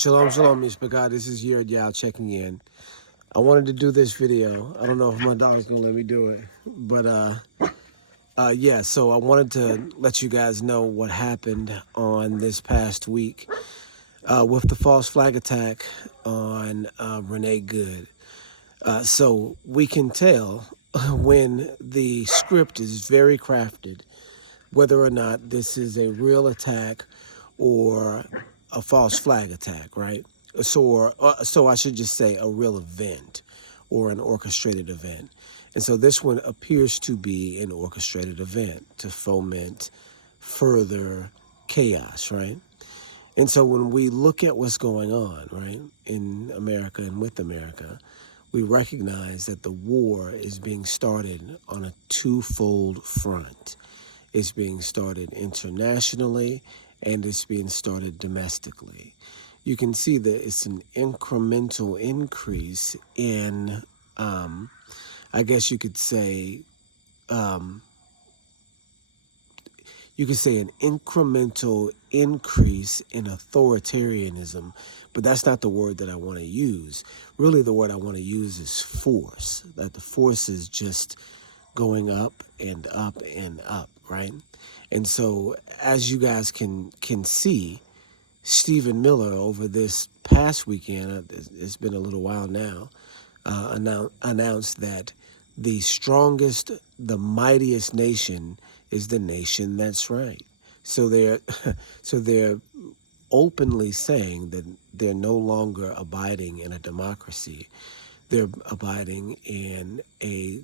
Shalom, shalom, Mishpachah. This is Yerd Yao checking in. I wanted to do this video. I don't know if my dog's gonna let me do it, but yeah. So I wanted to let you guys know what happened on this past week with the false flag attack on Renee Good. So we can tell when the script is very crafted whether or not this is a real attack or a false flag attack, right? So I should just say a real event or an orchestrated event. And so this one appears to be an orchestrated event to foment further chaos, right? And so when we look at what's going on, right, in America and with America, we recognize that the war is being started on a twofold front. It's being started internationally and it's being started domestically. You can see that it's an incremental increase in, I guess you could say an incremental increase in authoritarianism, but that's not the word that I want to use. Really, the word I want to use is force, that the force is just going up and up and up, right? And so as you guys can see, Stephen Miller over this past weekend, it's been a little while now, announced that the strongest, the mightiest nation is the nation that's right. So they're openly saying that they're no longer abiding in a democracy. They're abiding in a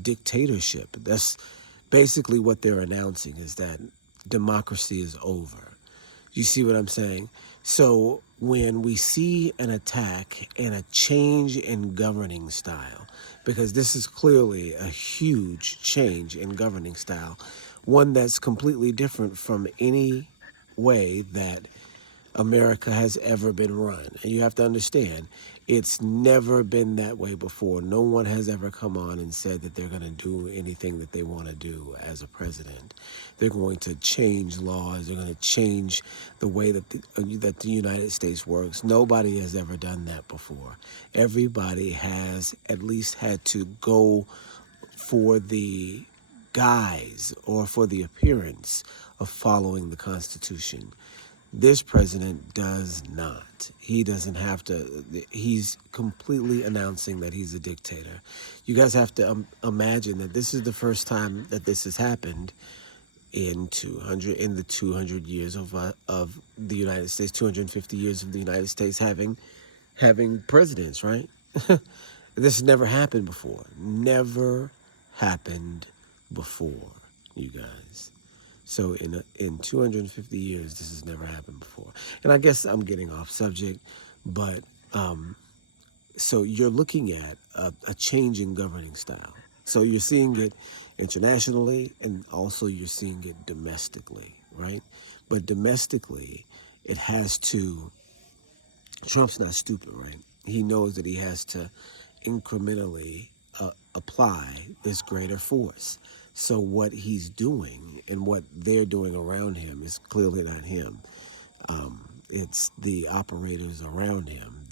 dictatorship. That's basically what they're announcing, is that democracy is over. You see what I'm saying? So when we see an attack and a change in governing style, because this is clearly a huge change in governing style, one that's completely different from any way that America has ever been run. And you have to understand, it's never been that way before. No one has ever come on and said that they're going to do anything that they want to do as a president. They're going to change laws. They're going to change the way that the United States works. Nobody has ever done that before. Everybody has at least had to go for the guise or for the appearance of following the Constitution. This president does not. He doesn't have to. He's completely announcing that he's a dictator. You guys have to imagine that this is the first time that this has happened in the 200 years of the United States, 250 years of the United States having presidents, right? This has never happened before. Never happened before, you guys. So in 250 years, this has never happened before. And I guess I'm getting off subject, but so you're looking at a change in governing style. So you're seeing it internationally, and also you're seeing it domestically, right? But domestically, it has to, Trump's not stupid, right? He knows that he has to incrementally apply this greater force. So what he's doing and what they're doing around him is clearly not him. It's the operators around him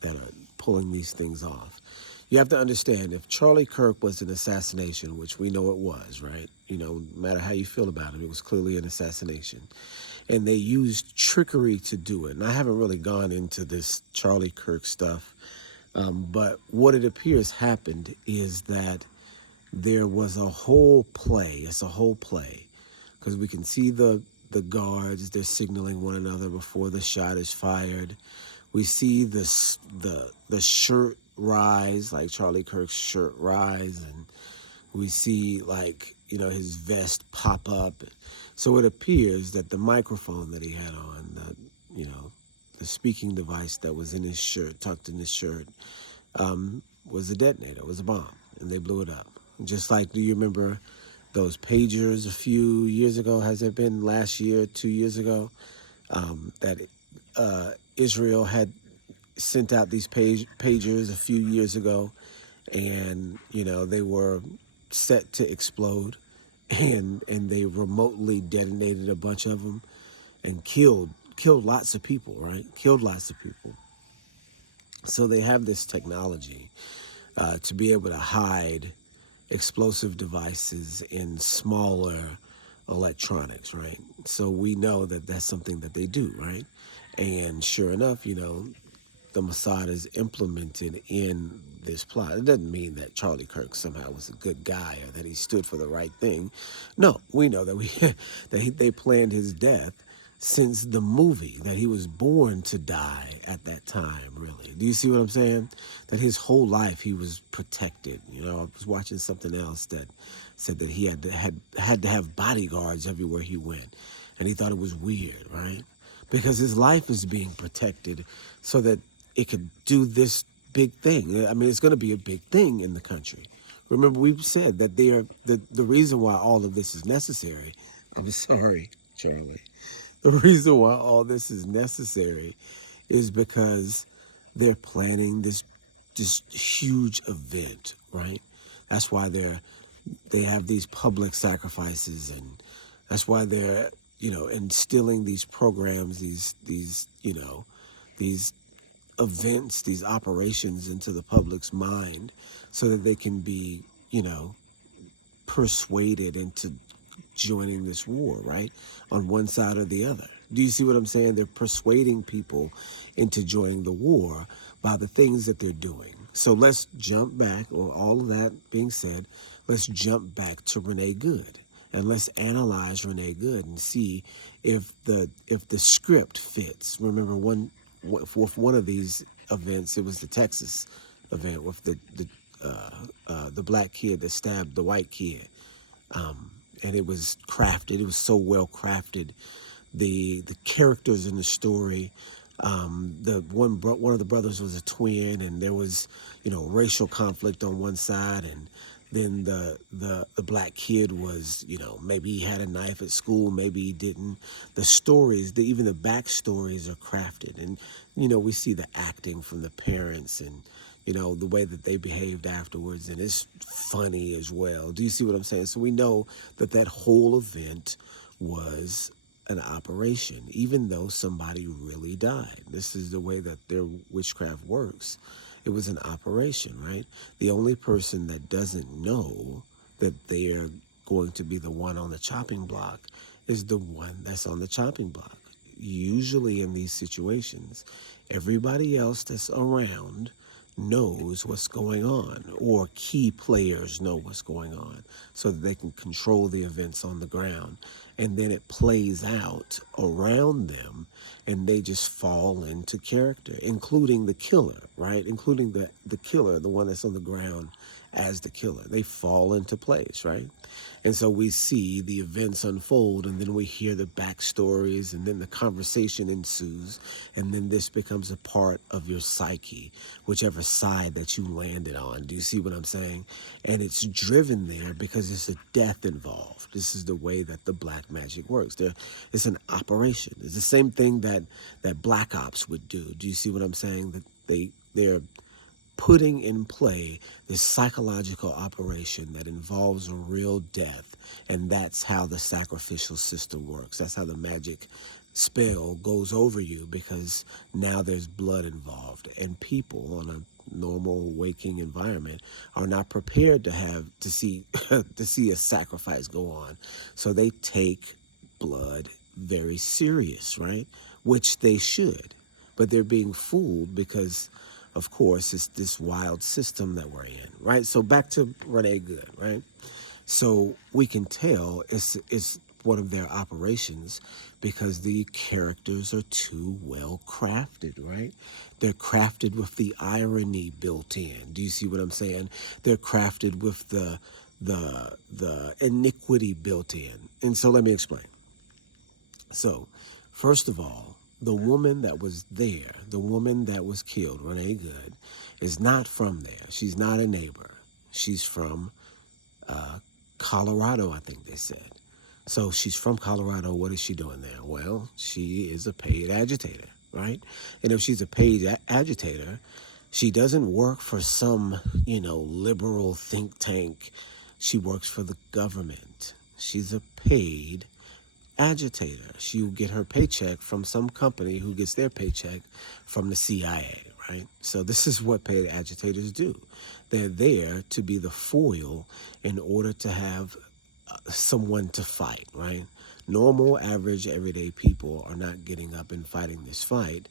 that are pulling these things off. You have to understand, if Charlie Kirk was an assassination, which we know it was, right? You know, no matter how you feel about it, it was clearly an assassination. And they used trickery to do it. And I haven't really gone into this Charlie Kirk stuff, but what it appears happened is that there was a whole play. It's a whole play, because we can see the guards. They're signaling one another before the shot is fired. We see the shirt rise, like Charlie Kirk's shirt rise, and we see, like, you know, his vest pop up. So it appears that the microphone that he had on, the speaking device that was in his shirt, tucked in his shirt, was a detonator, was a bomb, and they blew it up. Just like, do you remember those pagers a few years ago? Has it been last year, 2 years ago, that Israel had sent out these pagers a few years ago, and, you know, they were set to explode, and they remotely detonated a bunch of them and killed killed lots of people, right? Killed lots of people. So they have this technology to be able to hide explosive devices in smaller electronics, right? So we know that that's something that they do, right? And sure enough, the Mossad is implemented in this plot. It doesn't mean that Charlie Kirk somehow was a good guy or that he stood for the right thing. No, we know that they planned his death since the movie, that he was born to die at that time, really. Do you see what I'm saying? That his whole life he was protected. I was watching something else that said that he had to have bodyguards everywhere he went. And he thought it was weird, right? Because his life is being protected so that it could do this big thing. I mean, it's going to be a big thing in the country. Remember, we've said that the reason why all of this is necessary. I'm sorry, Charlie. The reason why all this is necessary is because they're planning this huge event, right? That's why they have these public sacrifices, and that's why they're instilling these programs, these events, these operations into the public's mind, so that they can be persuaded into joining this war, right? On one side or the other. Do you see what I'm saying? They're persuading people into joining the war by the things that they're doing. So let's jump back, or all of that being said, let's jump back to Renee Good. And let's analyze Renee Good and see if the script fits. Remember, with one of these events, it was the Texas event with the black kid that stabbed the white kid. And it was crafted. It was so well crafted. The characters in the story. The one of the brothers was a twin, and there was racial conflict on one side, and then the black kid was maybe he had a knife at school, maybe he didn't. The stories, even the backstories are crafted, and we see the acting from the parents and the way that they behaved afterwards, and it's funny as well. Do you see what I'm saying? So we know that whole event was an operation, even though somebody really died. This is the way that their witchcraft works. It was an operation, right? The only person that doesn't know that they're going to be the one on the chopping block is the one that's on the chopping block. Usually in these situations, everybody else that's around knows what's going on, or key players know what's going on, so that they can control the events on the ground. And then it plays out around them, and they just fall into character, including the killer, right? Including the killer, the one that's on the ground as the killer. They fall into place, right? And so we see the events unfold, and then we hear the backstories, and then the conversation ensues, and then this becomes a part of your psyche, whichever side that you landed on. Do you see what I'm saying? And it's driven there because there's a death involved. This is the way that the black magic works. It's an operation. It's the same thing that black ops would do. Do you see what I'm saying? That they're putting in play this psychological operation that involves a real death, and that's how the sacrificial system works. That's how the magic spell goes over you, because now there's blood involved, and people on a normal waking environment are not prepared to see a sacrifice go on. So they take blood very serious, right? Which they should, but they're being fooled because, of course, it's this wild system that we're in, right? So back to Renee Good, right? So we can tell it's one of their operations because the characters are too well crafted, right? They're crafted with the irony built in. Do you see what I'm saying? They're crafted with the iniquity built in. And so let me explain. So, first of all, the woman that was there, the woman that was killed, Renee Good, is not from there. She's not a neighbor. She's from Colorado, I think they said. So she's from Colorado. What is she doing there? Well, she is a paid agitator, right? And if she's a paid agitator, she doesn't work for some, liberal think tank. She works for the government. She's a paid agitator. She'll get her paycheck from some company who gets their paycheck from the CIA, right? So this is what paid agitators do. They're there to be the foil in order to have someone to fight, right? Normal, average, everyday people are not getting up and fighting this fight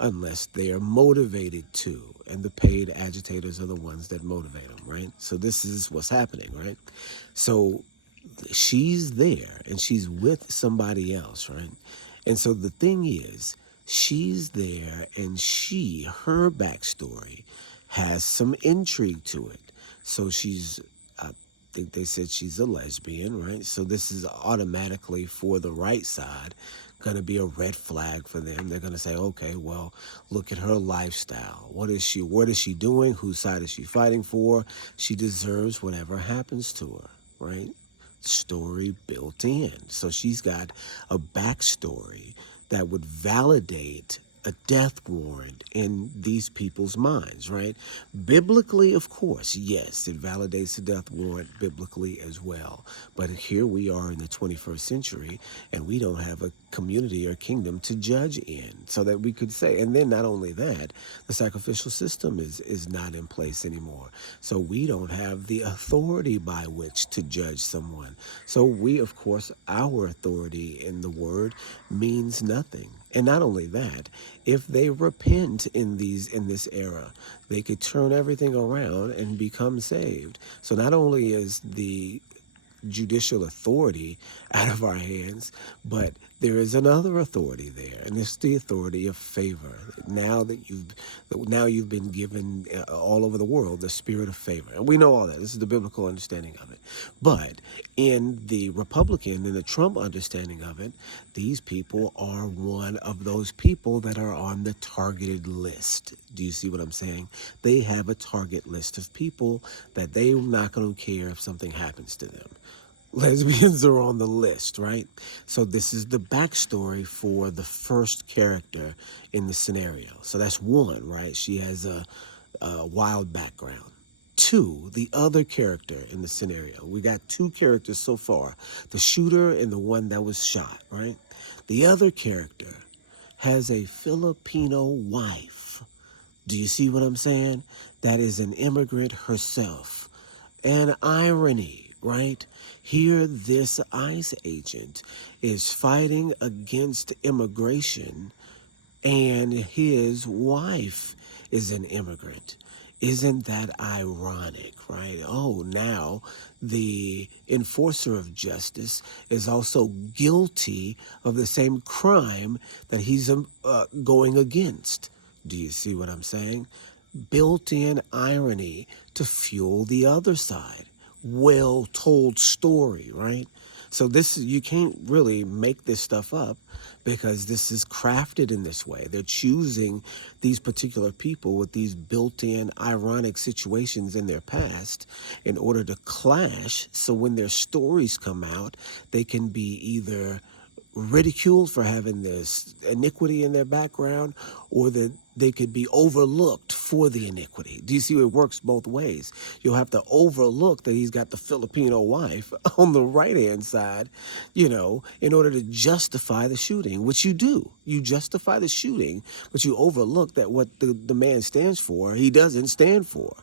unless they are motivated to. And the paid agitators are the ones that motivate them, right? So this is what's happening, right? So she's there and she's with somebody else, right? And so the thing is, she's there and her backstory has some intrigue to it. So I think they said she's a lesbian, right? So this is automatically for the right side going to be a red flag for them. They're going to say, okay, well, look at her lifestyle. What is she doing? Whose side is she fighting for? She deserves whatever happens to her, right? Story built in. So she's got a backstory that would validate a death warrant in these people's minds, right? Biblically, of course, yes, it validates the death warrant biblically as well. But here we are in the 21st century, and we don't have a community or kingdom to judge in so that we could say, and then not only that, the sacrificial system is not in place anymore. So we don't have the authority by which to judge someone. So we, of course, our authority in the word means nothing. And not only that, if they repent in this era, they could turn everything around and become saved. So not only is the judicial authority out of our hands, but there is another authority there, and it's the authority of favor. Now you've been given all over the world the spirit of favor, and we know all that. This is the biblical understanding of it. But in the Republican and the Trump understanding of it, these people are one of those people that are on the targeted list. Do you see what I'm saying? They have a target list of people that they're not going to care if something happens to them. Lesbians are on the list, right? So this is the backstory for the first character in the scenario. So that's one, right? She has a wild background. Two, the other character in the scenario. We got two characters so far, the shooter and the one that was shot, right? The other character has a Filipino wife. Do you see what I'm saying? That is an immigrant herself. An irony, right? Here, this ICE agent is fighting against immigration, and his wife is an immigrant. Isn't that ironic, right? Oh, now the enforcer of justice is also guilty of the same crime that he's going against. Do you see what I'm saying? Built-in irony to fuel the other side. Well-told story, right? So you can't really make this stuff up because this is crafted in this way. They're choosing these particular people with these built-in ironic situations in their past in order to clash. So when their stories come out, they can be either ridiculed for having this iniquity in their background, or that they could be overlooked for the iniquity. Do you see it works both ways? You'll have to overlook that he's got the Filipino wife on the right-hand side, in order to justify the shooting, which you do. You justify the shooting, but you overlook that what the man stands for, he doesn't stand for.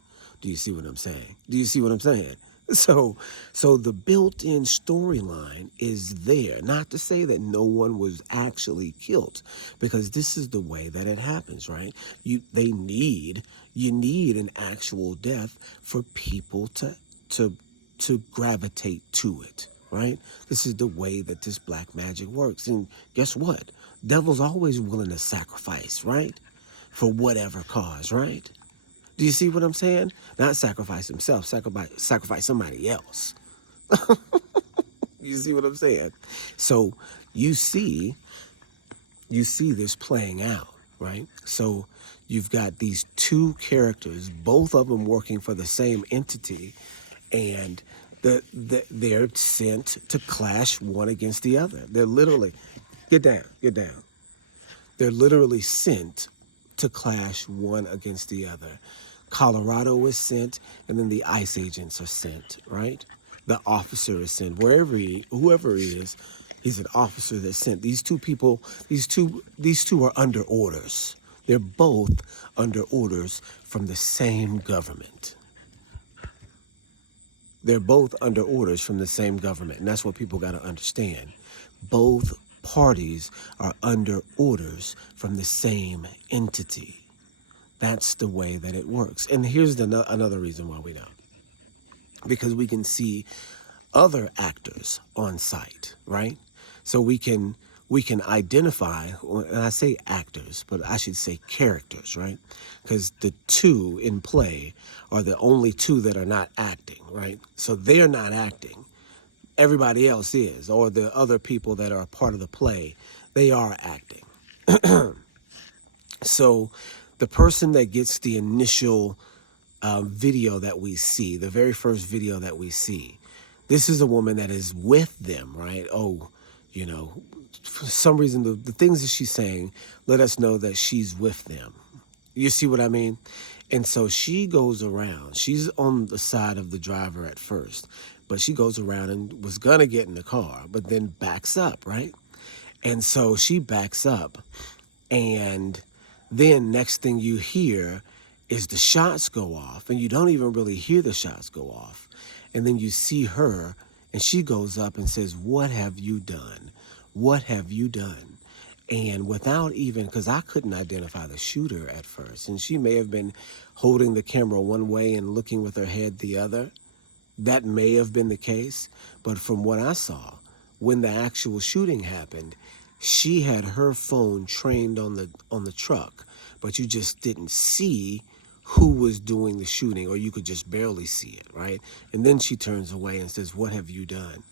Do you see what I'm saying? Do you see what I'm saying? So the built-in storyline is there. Not to say that no one was actually killed, because this is the way that it happens, right? You need an actual death for people to gravitate to it, right? This is the way that this black magic works. And guess what? Devil's always willing to sacrifice, right? For whatever cause, right? Do you see what I'm saying? Not sacrifice himself, sacrifice somebody else. You see what I'm saying? So you see this playing out, right? So you've got these two characters, both of them working for the same entity, and they're sent to clash one against the other. They're literally, get down. They're literally sent to clash one against the other. Colorado is sent, and then the ICE agents are sent, right? The officer is sent, whoever he is, He's an officer that sent these two people. These two are under orders. They're both under orders from the same government. They're both under orders from the same government, and that's what people got to understand. Both parties are under orders from the same entity. That's the way that it works. And here's another reason why we know. Because we can see other actors on site, right? So we can identify, and I say actors, but I should say characters, right? Because the two in play are the only two that are not acting, right? So they're not acting. Everybody else is, or the other people that are a part of the play, they are acting. So the person that gets the initial video that we see, the very first video that we see, this is a woman that is with them, right? Oh, you know, for some reason, the things that she's saying let us know that she's with them. You see what I mean? And so she goes around. She's on the side of the driver at first, but she goes around and was going to get in the car, but then backs up, right? And so she backs up, and then next thing you hear is the shots go off, and you don't even really hear the shots go off. And then you see her, and she goes up and says, "What have you done? What have you done?" And without even, because I couldn't identify the shooter at first, and she may have been holding the camera one way and looking with her head the other. That may have been the case, but from what I saw, when the actual shooting happened, she had her phone trained on the truck, but you just didn't see who was doing the shooting, or you could just barely see it, right? And then she turns away and says, "What have you done?"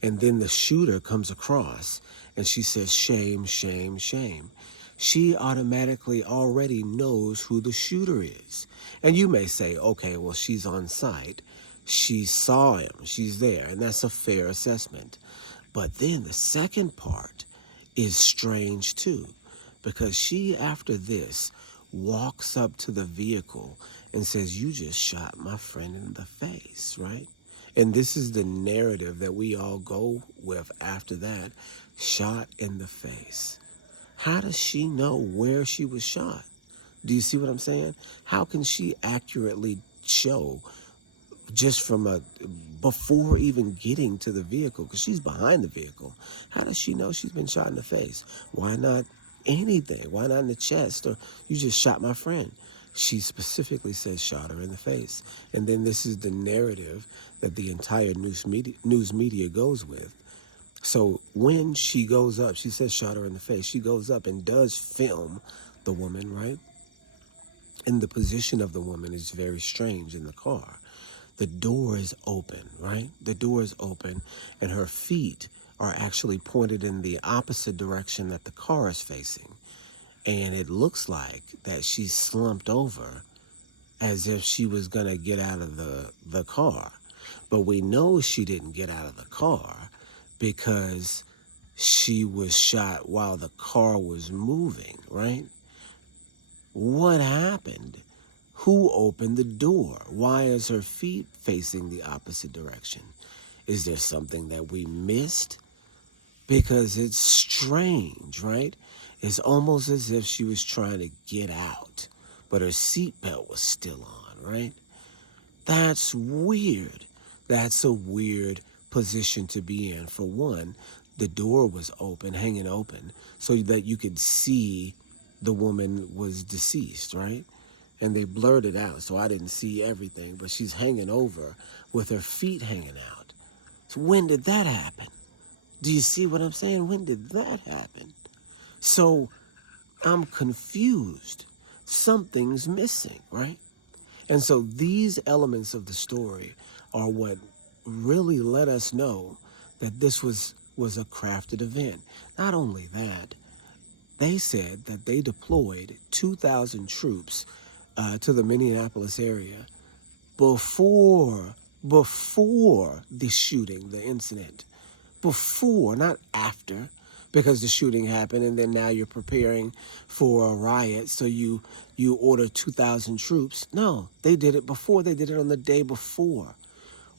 And then the shooter comes across and she says, "Shame, shame, shame." She automatically already knows who the shooter is. And you may say, okay, well, she's on site. She saw him. She's there. And that's a fair assessment. But then the second part is strange too, because she, after this, walks up to the vehicle and says, "You just shot my friend in the face," right? And this is the narrative that we all go with after that. Shot in the face. How does she know where she was shot? Do you see what I'm saying? How can she accurately show just from before even getting to the vehicle, because she's behind the vehicle? How does she know she's been shot in the face? Why not anything? Why not in the chest? Or "You just shot my friend"? She specifically says shot her in the face. And then this is the narrative that the entire news media goes with. So when she goes up, she says shot her in the face. She goes up and does film the woman, right? And the position of the woman is very strange in the car. The door is open, right? The door is open, and her feet are actually pointed in the opposite direction that the car is facing. And it looks like that she's slumped over as if she was going to get out of the car. But we know she didn't get out of the car because she was shot while the car was moving, right? What happened? Who opened the door? Why is her feet facing the opposite direction? Is there something that we missed? Because it's strange, right? It's almost as if she was trying to get out, but her seatbelt was still on, right? That's weird. That's a weird position to be in. For one, the door was open, hanging open, so that you could see the woman was deceased, right? And they blurred it out, so I didn't see everything, but she's hanging over with her feet hanging out. So when did that happen? Do you see what I'm saying? When did that happen? So I'm confused. Something's missing, right? And so these elements of the story are what really let us know that this was a crafted event. Not only that, they said that they deployed 2,000 troops to the Minneapolis area before the shooting, the incident. Before, not after, because the shooting happened and then now you're preparing for a riot, so you order 2,000 troops. No, they did it before. They did it on the day before.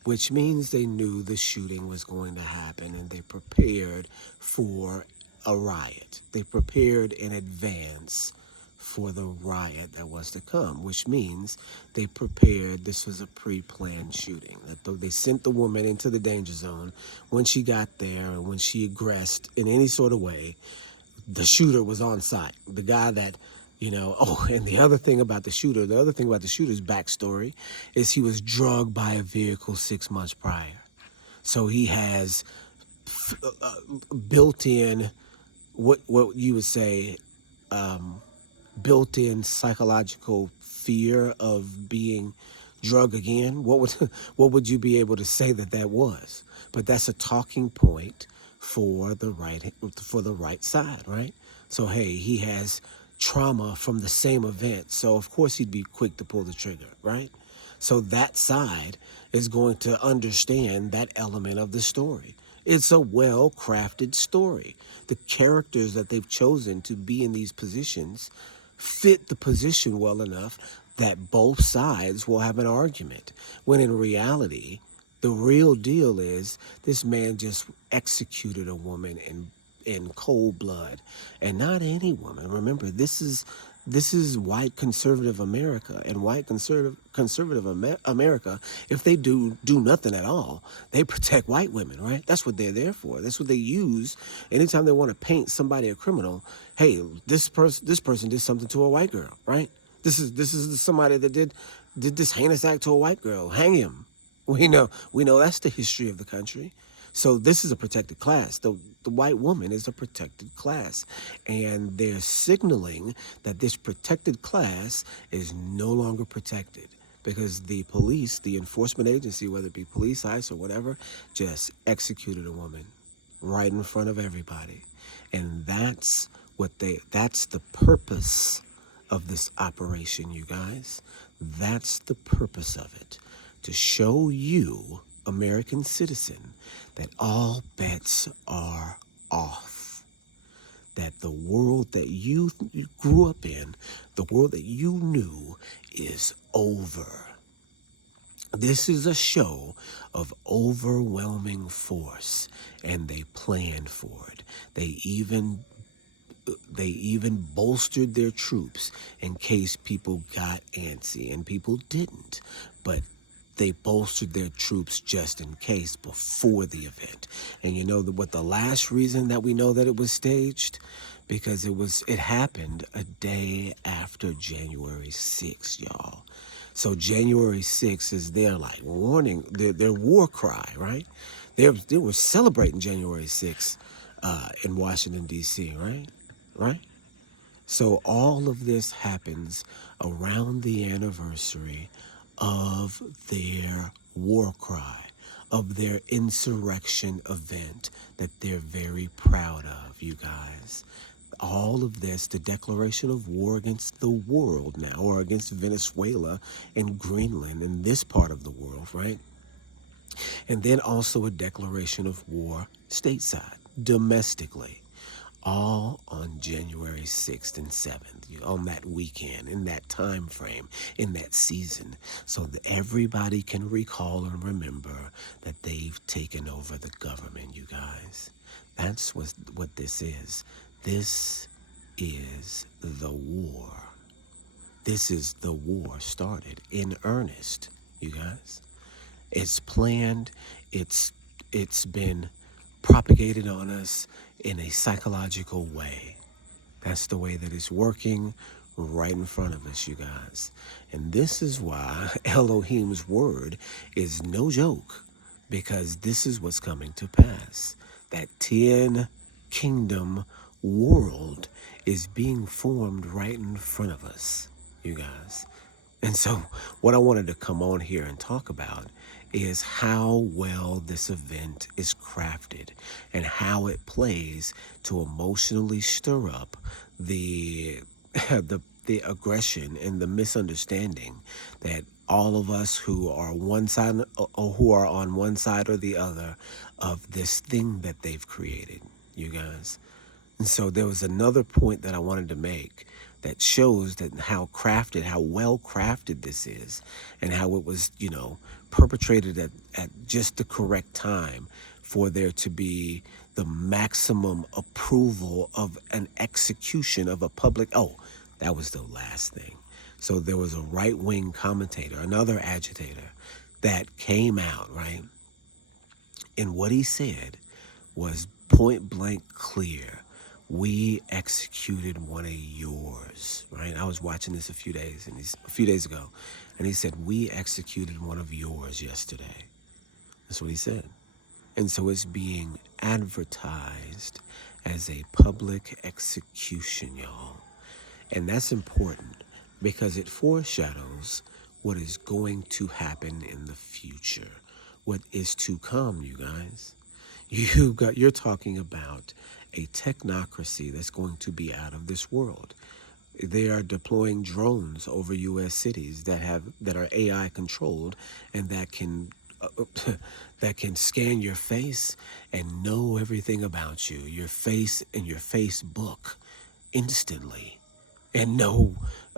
which means they knew the shooting was going to happen and they prepared for a riot. They prepared in advance for the riot that was to come, which means they prepared. This was a pre-planned shooting. That they sent the woman into the danger zone. When she got there and when she aggressed in any sort of way, the shooter was on site. The guy that, and the other thing about the shooter's backstory is he was drugged by a vehicle 6 months prior. So he has built-in, what you would say, built-in psychological fear of being drugged again. What would you be able to say that was? But that's a talking point for the right side, right? So hey, he has trauma from the same event, so of course he'd be quick to pull the trigger, right? So that side is going to understand that element of the story. It's a well-crafted story. The characters that they've chosen to be in these positions fit the position well enough that both sides will have an argument. When in reality, the real deal is this man just executed a woman in cold blood, and not any woman. Remember, this is white conservative America, and white conservative America, if they do nothing at all, they protect white women, right? That's what they're there for. That's what they use anytime they want to paint somebody a criminal. Hey, this person did something to a white girl, right? This is somebody that did this heinous act to a white girl. Hang him. We know that's the history of the country. So this is a protected class. The white woman is a protected class. And they're signaling that this protected class is no longer protected because the police, the enforcement agency, whether it be police, ICE, or whatever, just executed a woman right in front of everybody. And that's the purpose of this operation, you guys. That's the purpose of it. To show you, American citizen, that all bets are off. That the world that you grew up in, the world that you knew, is over. This is a show of overwhelming force, and they planned for it. They even bolstered their troops in case people got antsy, and people didn't. But they bolstered their troops just in case before the event. And you know what the last reason that we know that it was staged? Because it happened a day after January 6th, y'all. So January 6th is their warning, their war cry, right? They were celebrating January 6th in Washington, D.C., right? Right? So all of this happens around the anniversary of their war cry, of their insurrection event that they're very proud of, you guys. All of this, the declaration of war against the world now, or against Venezuela and Greenland in this part of the world, right? And then also a declaration of war stateside, domestically. All on January 6th and 7th, on that weekend, in that time frame, in that season, so that everybody can recall and remember that they've taken over the government, you guys. That's what this is. This is the war. This is the war started in earnest, you guys. It's planned. It's been propagated on us in a psychological way. That's the way that it's working right in front of us, you guys. And this is why Elohim's word is no joke, because this is what's coming to pass. That 10 kingdom world is being formed right in front of us, you guys. And so what I wanted to come on here and talk about is how well this event is crafted and how it plays to emotionally stir up the aggression and the misunderstanding that all of us who are one side or who are on one side or the other of this thing that they've created, you guys. And so there was another point that I wanted to make that shows that how well crafted this is, and how it was, perpetrated at just the correct time for there to be the maximum approval of an execution of a public. Oh, that was the last thing. So there was a right-wing commentator, another agitator, that came out, right? And what he said was point blank clear. We executed one of yours, right? I was watching this a few days ago, and he said, we executed one of yours yesterday. That's what he said. And so it's being advertised as a public execution, y'all. And that's important because it foreshadows what is going to happen in the future, what is to come, you guys. You're talking about a technocracy that's going to be out of this world. They are deploying drones over U.S. cities that are AI controlled, and that can that can scan your face and know everything about you, your face and your Facebook instantly, and know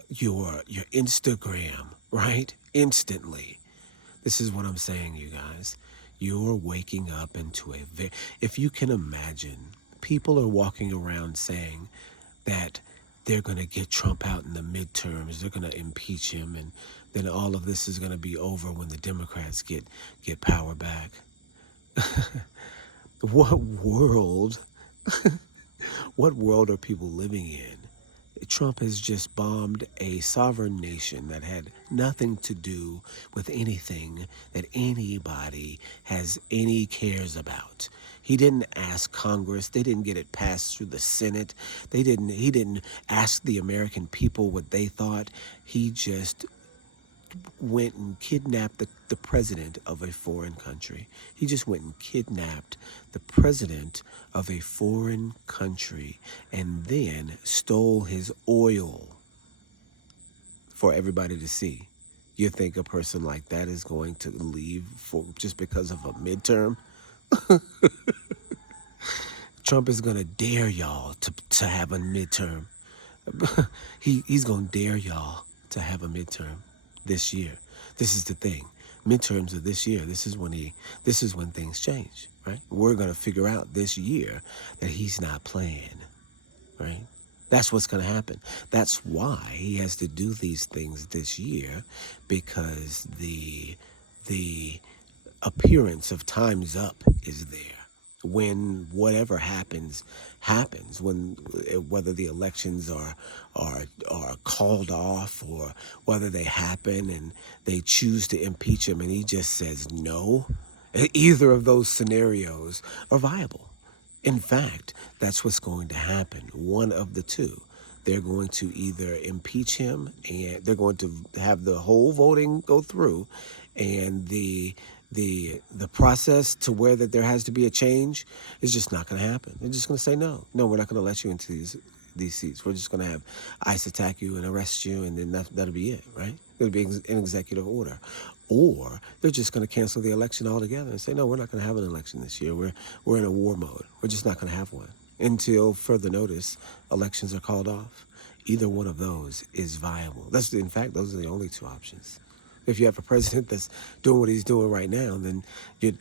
your Instagram, right? Instantly. This is what I'm saying, you guys. You're waking up into if you can imagine, people are walking around saying that they're going to get Trump out in the midterms, they're going to impeach him, and then all of this is going to be over when the Democrats get power back. What world, what world are people living in? Trump has just bombed a sovereign nation that had nothing to do with anything that anybody has any cares about. He didn't ask Congress. They didn't get it passed through the Senate. He didn't ask the American people what they thought. He just went and kidnapped the president of a foreign country. He just went and kidnapped the president of a foreign country and then stole his oil for everybody to see. You think a person like that is going to leave for just because of a midterm? Trump is going to dare y'all to have a midterm. He's going to dare y'all to have a midterm this year. This is the thing. Midterms of this year, this is when things change, right? We're going to figure out this year that he's not playing, right? That's what's going to happen. That's why he has to do these things this year, because the appearance of time's up is there. When whatever happens, whether the elections are called off, or whether they happen and they choose to impeach him and he just says no, either of those scenarios are viable. In fact, that's what's going to happen. One of the two. They're going to either impeach him, and they're going to have the whole voting go through, and the process to where that there has to be a change is just not going to happen. They're just going to say no, we're not going to let you into these seats. We're just going to have ICE attack you and arrest you, and then that'll be it, right? It'll be an executive order. Or they're just going to cancel the election altogether and say, no, we're not going to have an election this year. We're in a war mode. We're just not going to have one until further notice. Elections are called off. Either one of those is viable. In fact, those are the only two options. If you have a president that's doing what he's doing right now, then you